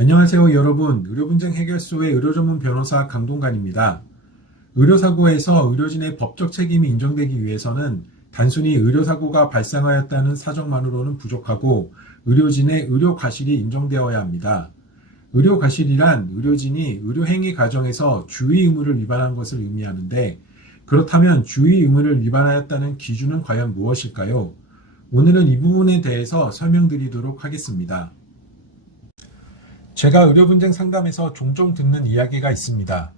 안녕하세요 여러분. 의료분쟁 해결소의 의료전문 변호사 강동관입니다. 의료사고에서 의료진의 법적 책임이 인정되기 위해서는 단순히 의료사고가 발생하였다는 사정만으로는 부족하고 의료진의 의료과실이 인정되어야 합니다. 의료과실이란 의료진이 의료행위 과정에서 주의 의무를 위반한 것을 의미하는데, 그렇다면 주의 의무를 위반하였다는 기준은 과연 무엇일까요? 오늘은 이 부분에 대해서 설명드리도록 하겠습니다. 제가 의료분쟁 상담에서 종종 듣는 이야기가 있습니다.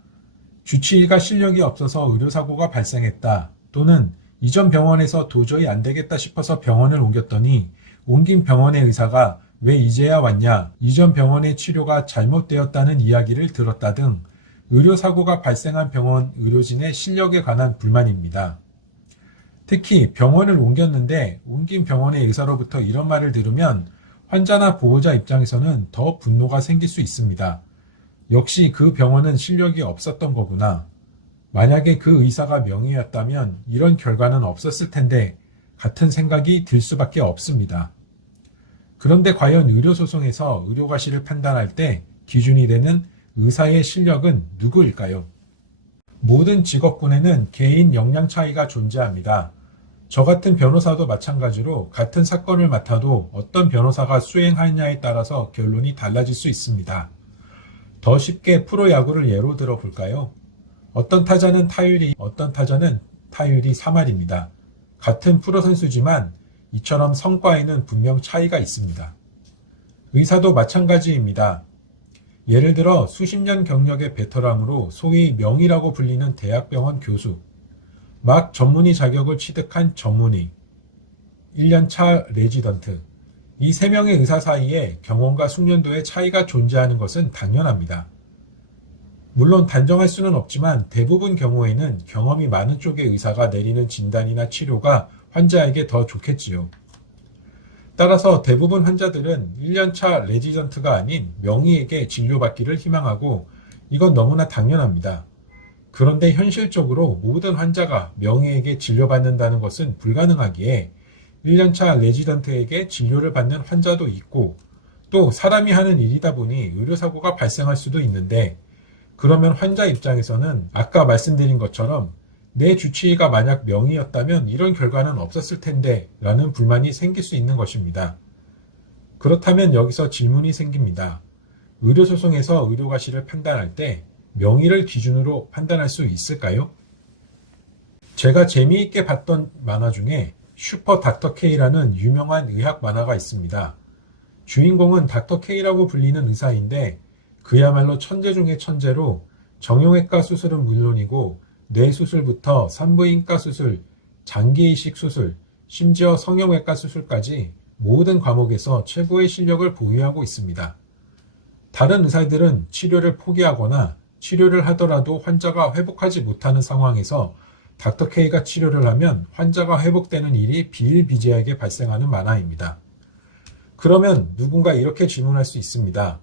주치의가 실력이 없어서 의료사고가 발생했다, 또는 이전 병원에서 도저히 안 되겠다 싶어서 병원을 옮겼더니 옮긴 병원의 의사가 왜 이제야 왔냐, 이전 병원의 치료가 잘못되었다는 이야기를 들었다 등 의료사고가 발생한 병원 의료진의 실력에 관한 불만입니다. 특히 병원을 옮겼는데 옮긴 병원의 의사로부터 이런 말을 들으면 환자나 보호자 입장에서는 더 분노가 생길 수 있습니다. 역시 그 병원은 실력이 없었던 거구나. 만약에 그 의사가 명의였다면 이런 결과는 없었을 텐데 같은 생각이 들 수밖에 없습니다. 그런데 과연 의료소송에서 의료과실을 판단할 때 기준이 되는 의사의 실력은 누구일까요? 모든 직업군에는 개인 역량 차이가 존재합니다. 저 같은 변호사도 마찬가지로 같은 사건을 맡아도 어떤 변호사가 수행하느냐에 따라서 결론이 달라질 수 있습니다. 더 쉽게 프로야구를 예로 들어 볼까요? 어떤 타자는 타율이, 어떤 타자는 타율이 3할입니다. 같은 프로 선수지만 이처럼 성과에는 분명 차이가 있습니다. 의사도 마찬가지입니다. 예를 들어 수십 년 경력의 베테랑으로 소위 명의라고 불리는 대학병원 교수, 막 전문의 자격을 취득한 전문의, 1년차 레지던트, 이 3명의 의사 사이에 경험과 숙련도의 차이가 존재하는 것은 당연합니다. 물론 단정할 수는 없지만 대부분 경우에는 경험이 많은 쪽의 의사가 내리는 진단이나 치료가 환자에게 더 좋겠지요. 따라서 대부분 환자들은 1년차 레지던트가 아닌 명의에게 진료받기를 희망하고, 이건 너무나 당연합니다. 그런데 현실적으로 모든 환자가 명의에게 진료받는다는 것은 불가능하기에 1년차 레지던트에게 진료를 받는 환자도 있고, 또 사람이 하는 일이다 보니 의료사고가 발생할 수도 있는데, 그러면 환자 입장에서는 아까 말씀드린 것처럼 내 주치의가 만약 명의였다면 이런 결과는 없었을 텐데 라는 불만이 생길 수 있는 것입니다. 그렇다면 여기서 질문이 생깁니다. 의료소송에서 의료과실을 판단할 때 명의를 기준으로 판단할 수 있을까요? 제가 재미있게 봤던 만화 중에 슈퍼 닥터 K라는 유명한 의학 만화가 있습니다. 주인공은 닥터 K라고 불리는 의사인데 그야말로 천재 중의 천재로 정형외과 수술은 물론이고 뇌수술부터 산부인과 수술, 장기이식 수술, 심지어 성형외과 수술까지 모든 과목에서 최고의 실력을 보유하고 있습니다. 다른 의사들은 치료를 포기하거나 치료를 하더라도 환자가 회복하지 못하는 상황에서 닥터 K가 치료를 하면 환자가 회복되는 일이 비일비재하게 발생하는 만화입니다. 그러면 누군가 이렇게 질문할 수 있습니다.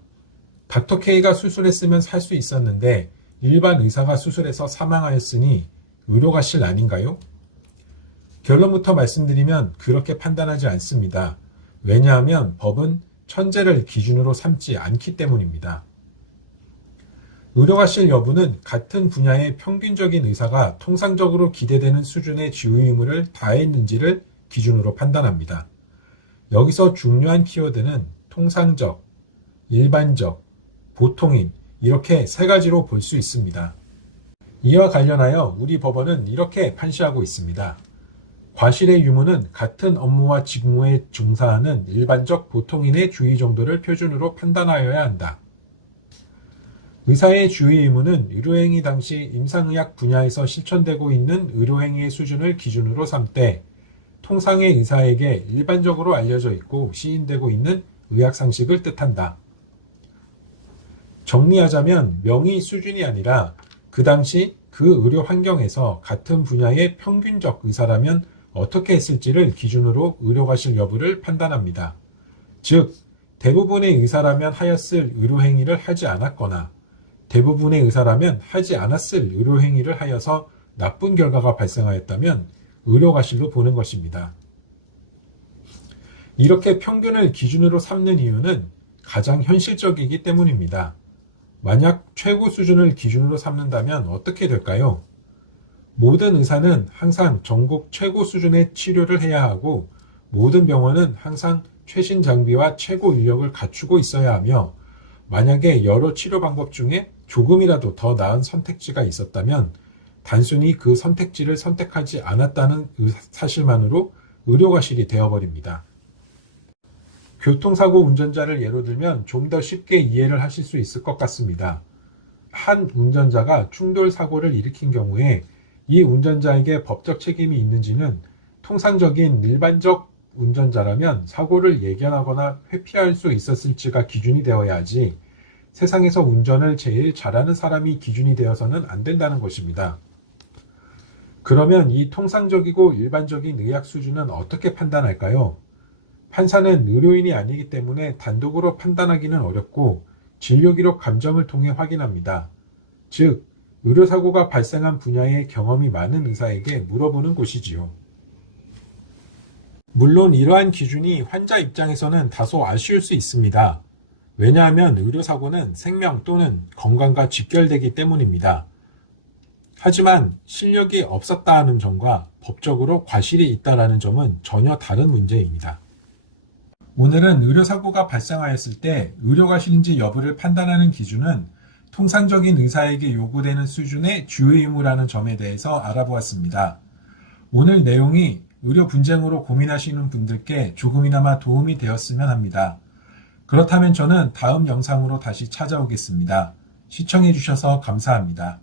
닥터 K가 수술했으면 살 수 있었는데 일반 의사가 수술해서 사망하였으니 의료과실 아닌가요? 결론부터 말씀드리면 그렇게 판단하지 않습니다. 왜냐하면 법은 천재를 기준으로 삼지 않기 때문입니다. 의료과실 여부는 같은 분야의 평균적인 의사가 통상적으로 기대되는 수준의 주의 의무를 다했는지를 기준으로 판단합니다. 여기서 중요한 키워드는 통상적, 일반적, 보통인, 이렇게 3가지로 볼 수 있습니다. 이와 관련하여 우리 법원은 이렇게 판시하고 있습니다. 과실의 유무는 같은 업무와 직무에 종사하는 일반적 보통인의 주의 정도를 표준으로 판단하여야 한다. 의사의 주의 의무는 의료행위 당시 임상의학 분야에서 실천되고 있는 의료행위의 수준을 기준으로 삼되 통상의 의사에게 일반적으로 알려져 있고 시인되고 있는 의학상식을 뜻한다. 정리하자면 명의 수준이 아니라 그 당시 그 의료 환경에서 같은 분야의 평균적 의사라면 어떻게 했을지를 기준으로 의료과실 여부를 판단합니다. 즉, 대부분의 의사라면 하였을 의료행위를 하지 않았거나 대부분의 의사라면 하지 않았을 의료행위를 하여서 나쁜 결과가 발생하였다면 의료과실로 보는 것입니다. 이렇게 평균을 기준으로 삼는 이유는 가장 현실적이기 때문입니다. 만약 최고 수준을 기준으로 삼는다면 어떻게 될까요? 모든 의사는 항상 전국 최고 수준의 치료를 해야 하고 모든 병원은 항상 최신 장비와 최고 인력을 갖추고 있어야 하며 만약에 여러 치료 방법 중에 조금이라도 더 나은 선택지가 있었다면 단순히 그 선택지를 선택하지 않았다는 사실만으로 의료과실이 되어버립니다. 교통사고 운전자를 예로 들면 좀 더 쉽게 이해를 하실 수 있을 것 같습니다. 한 운전자가 충돌 사고를 일으킨 경우에 이 운전자에게 법적 책임이 있는지는 통상적인 일반적 운전자라면 사고를 예견하거나 회피할 수 있었을지가 기준이 되어야 하지 세상에서 운전을 제일 잘하는 사람이 기준이 되어서는 안 된다는 것입니다. 그러면 이 통상적이고 일반적인 의학 수준은 어떻게 판단할까요? 판사는 의료인이 아니기 때문에 단독으로 판단하기는 어렵고 진료기록 감정을 통해 확인합니다. 즉, 의료사고가 발생한 분야에 경험이 많은 의사에게 물어보는 곳이지요. 물론 이러한 기준이 환자 입장에서는 다소 아쉬울 수 있습니다. 왜냐하면 의료사고는 생명 또는 건강과 직결되기 때문입니다. 하지만 실력이 없었다 하는 점과 법적으로 과실이 있다는 점은 전혀 다른 문제입니다. 오늘은 의료사고가 발생하였을 때 의료과실인지 여부를 판단하는 기준은 통상적인 의사에게 요구되는 수준의 주요 의무라는 점에 대해서 알아보았습니다. 오늘 내용이 의료 분쟁으로 고민하시는 분들께 조금이나마 도움이 되었으면 합니다. 그렇다면 저는 다음 영상으로 다시 찾아오겠습니다. 시청해주셔서 감사합니다.